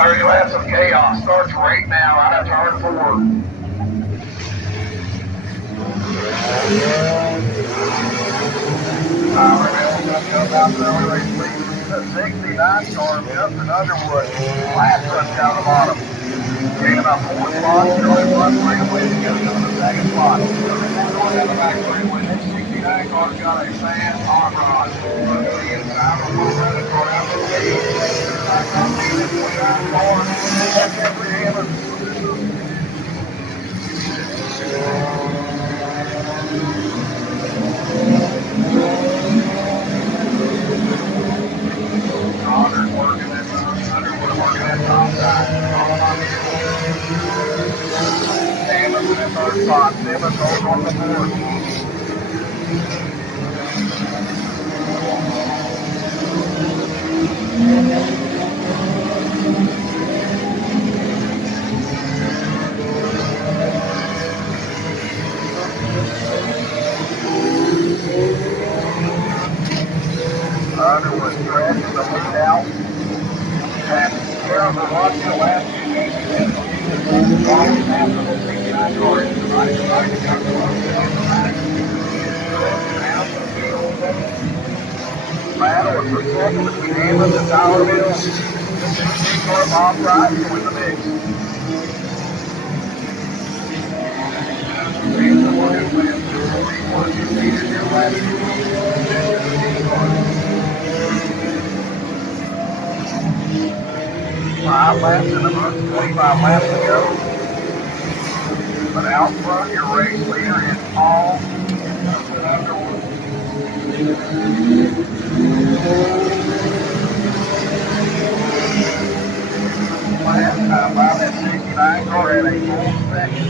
30 laps of chaos. Starts right now, right at turn 4. Remember, going to jump out the early race lead. The 69 car, Justin Underwood. Last runs down the bottom. Gain about 4 spots. They're only front straightaway to get into the second spot. Going down the back straightaway. That 69 car's got a fan on rod. Look at the inside of the running car out the lead. Back up to the 29 car. That's Beckley Hammond. Connor's working that top side. Hammond's in that third spot. Simmons goes on the board. Underwood stretches the lead out. And Carolyn watching the last few games. Always after the 69 cars. Right to right, got the road down the back. Out the field. Battle is for second between Hammond and Dollarville. The car Bob Price to win the mix. Five laps in the book, 25 laps to go. But out front, your race leader is Paul Underwood. Last time by that 69 car at a full second.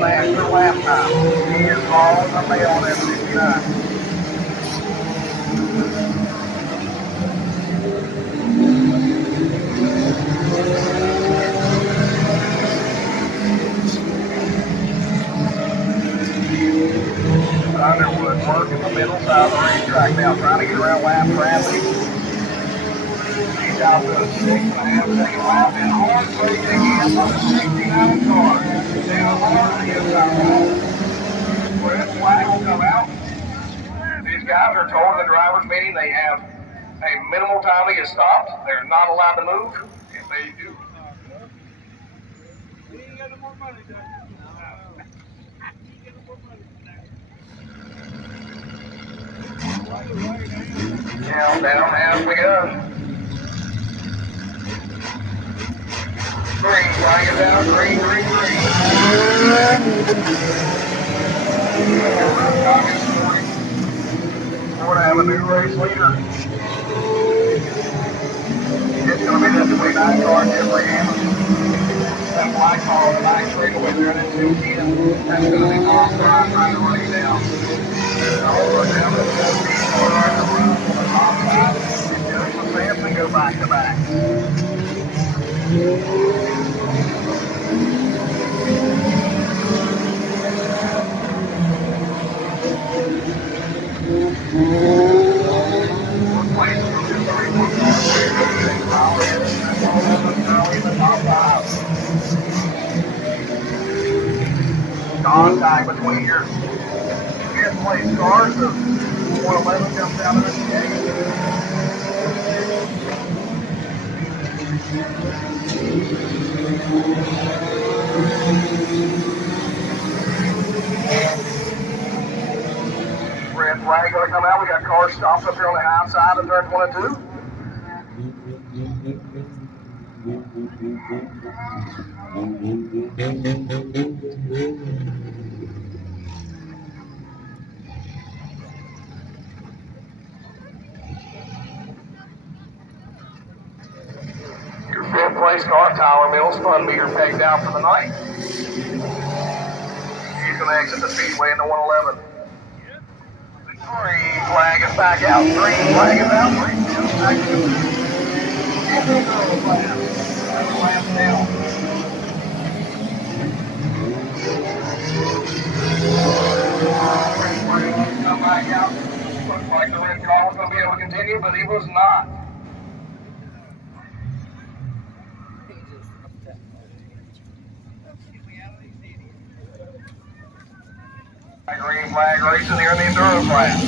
Faster lap time. He is all in the mail on that 69. Underwood working the middle side of the racetrack now, trying to get around lap traffic. He's out to a 6.5-second lap and hard braking again on the 69 car. Down hard to get our wall. Red flag will come out. These guys are told in the driver's meeting they have a minimal time to get stopped. They're not allowed to move if they do. We ain't got no more money, Doug. Countdown as we go. Green, flag it down, green, green, green. We're going to have a new race leader. It's going to be that 29 car, Jeffrey Hammond. That black car on the back straightaway there at 210. That's going to be Tom Fry trying to run down. Over down to the 14 car right to run on the top side. And Joseph Sampson go back to back. Contact between your fifth place cars of 111 comes out of the gate. Red flag going to come out. We got cars stopped up here on the outside of turn 22. Your fifth place car, Tyler Mills, fun meter pegged out for the night. He's going to exit the Speedway in the 111. Green flag is back out. Green flag is out. Green flag is back out. Last down. Come back out. Looks like the red car was going to be able to continue, but he was not. Green flag racing here in the Enduro class.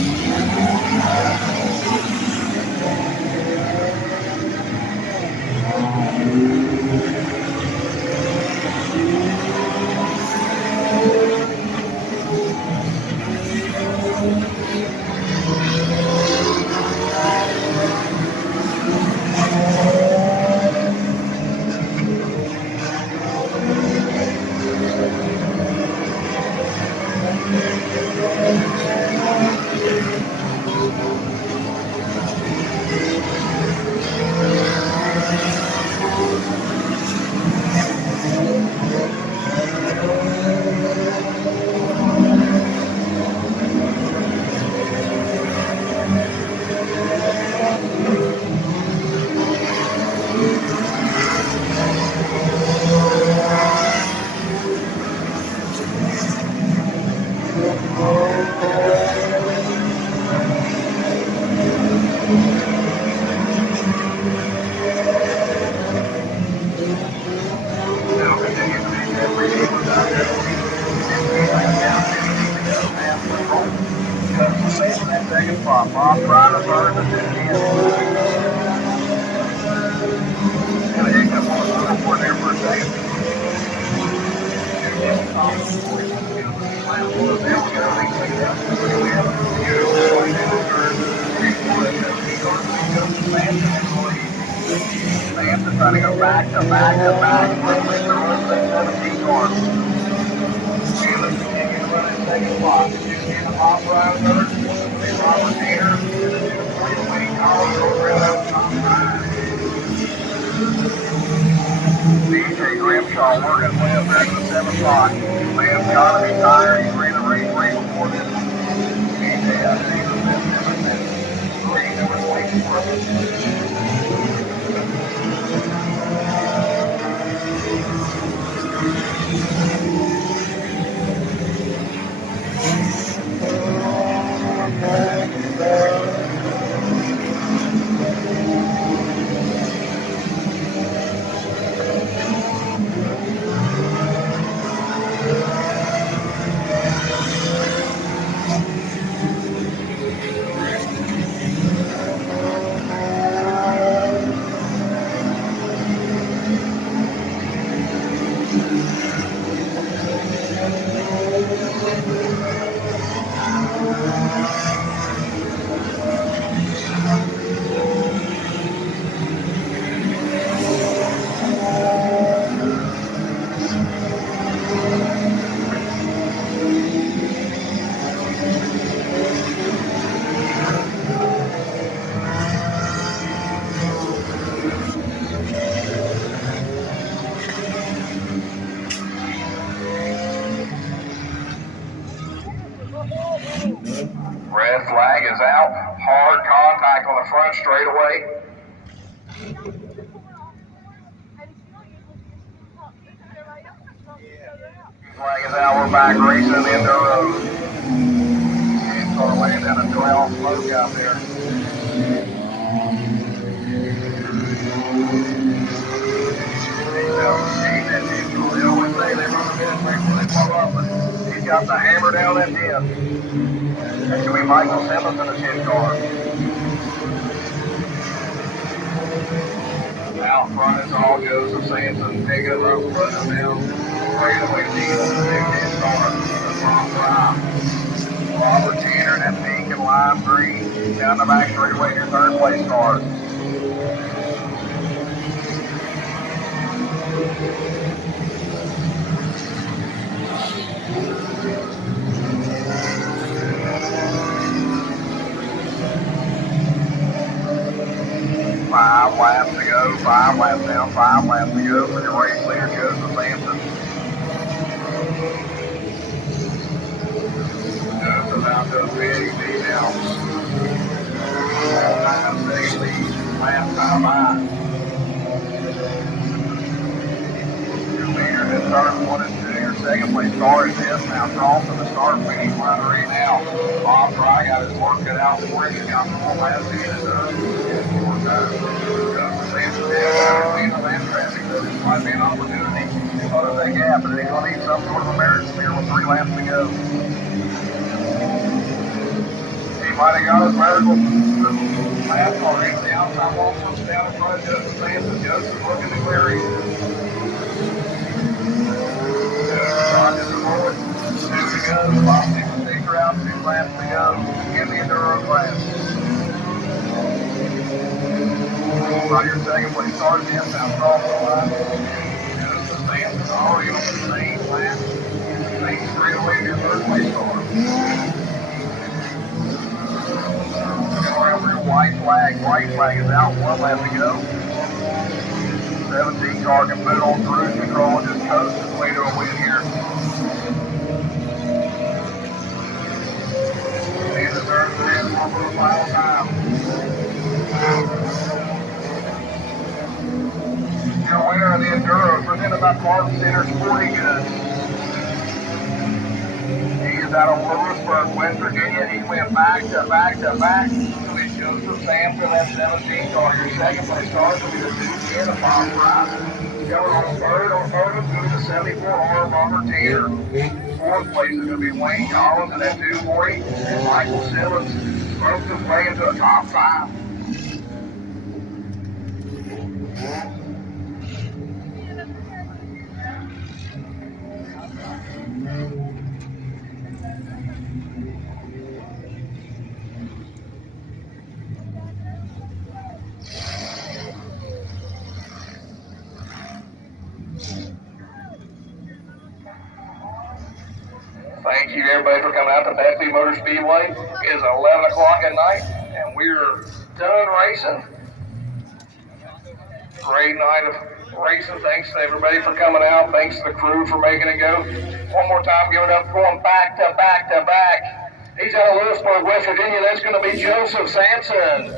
Second spot, Bob Ryder, third, and then kind of hiccup on the scoreboard there for a second. There we go. Samson trying to go back to back to back. Let's make the run 17 cars. And let's continue to run in second spot. And Bob Ryder, third. Robert Taylor, Speedway, Colorado, top 9. DJ Grimshaw working his way up there to the 7th spot. Man's got to be tired. He's ran a race way before this. DJ, I think the best ever since green number 6. Red flag is out. Hard contact on the front straightaway. Flag is out. We're back racing in the Enduro. And sort of laying down a 12 smoke out there. They always say they run a minute before they pull up, but he's got the hammer down at the end. That's going to be Michael Simmons in his car. Out front is all Joseph Sampson, taking a rope, putting him down. Straight away, Dean, his car. The front drive. Robert Tanner in that pink and lime green. Down the back straightaway, your third place car. 5 laps to go, 5 laps down, 5 laps to go for your race leader, Joseph Sampson. Joseph's out to a pit, he's now. All-time second lead, last time by. Your leader has started 1 and 2. Your second place car is this now. Crossing the start finish line right now. Bob Fry got his work cut out. out for you. Got the whole last in and for Samson between the land traffic. So this might be an opportunity to take gap, but they're going to need some sort of a marriage here with 3 laps to go. He might have got his miracle last car. He's the outside wall push down in front of Joseph Samson. Joseph looking to clear him. Rogers is forward. 2 to go. Bob Sticker out. 2 laps to go in the Enduro class. Right here, second place started in south cross the line. Joseph Samson already on the same lap. Same straightaway in your third place car. White flag is out, 1 lap to go. 17 car can put it on cruise control and just coast his way to a win here. And the third stand for the final time. Your winner of the Enduro, presented by Martin Center Sporting Goods. He is out of Lewisburg, West Virginia. He went back to back to back. Joseph Samson, that 17 car. Your second place start will be the 210 of Bob Price. Going on third is going to be the 74 R Robert Taylor. Fourth place is going to be Wayne Collins in that 240. And Michael Simmons broke his way into the top 5. Thank you everybody for coming out to Beckley Motor Speedway. It is 11 o'clock at night and we're done racing. Great night of racing. Thanks to everybody for coming out. Thanks to the crew for making it go. One more time, give it up, going back to back to back. He's out of Lewisburg, West Virginia. That's going to be Joseph Samson.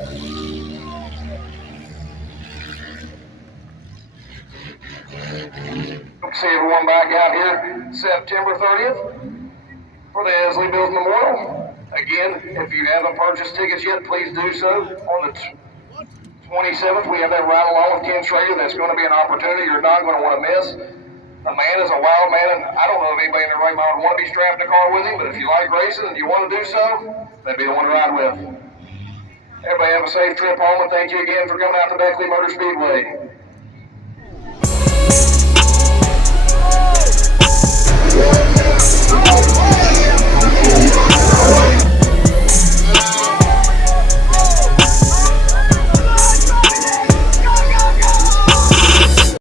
See everyone back out here September 30th. For the Esley Bills Memorial. Again, if you haven't purchased tickets yet, please do so. On the 27th, we have that ride along with Ken Schrader. That's going to be an opportunity you're not going to want to miss. The man is a wild man, and I don't know if anybody in their right mind would want to be strapped in a car with him, but if you like racing and you want to do so, that'd be the one to ride with. Everybody have a safe trip home, and thank you again for coming out to Beckley Motor Speedway.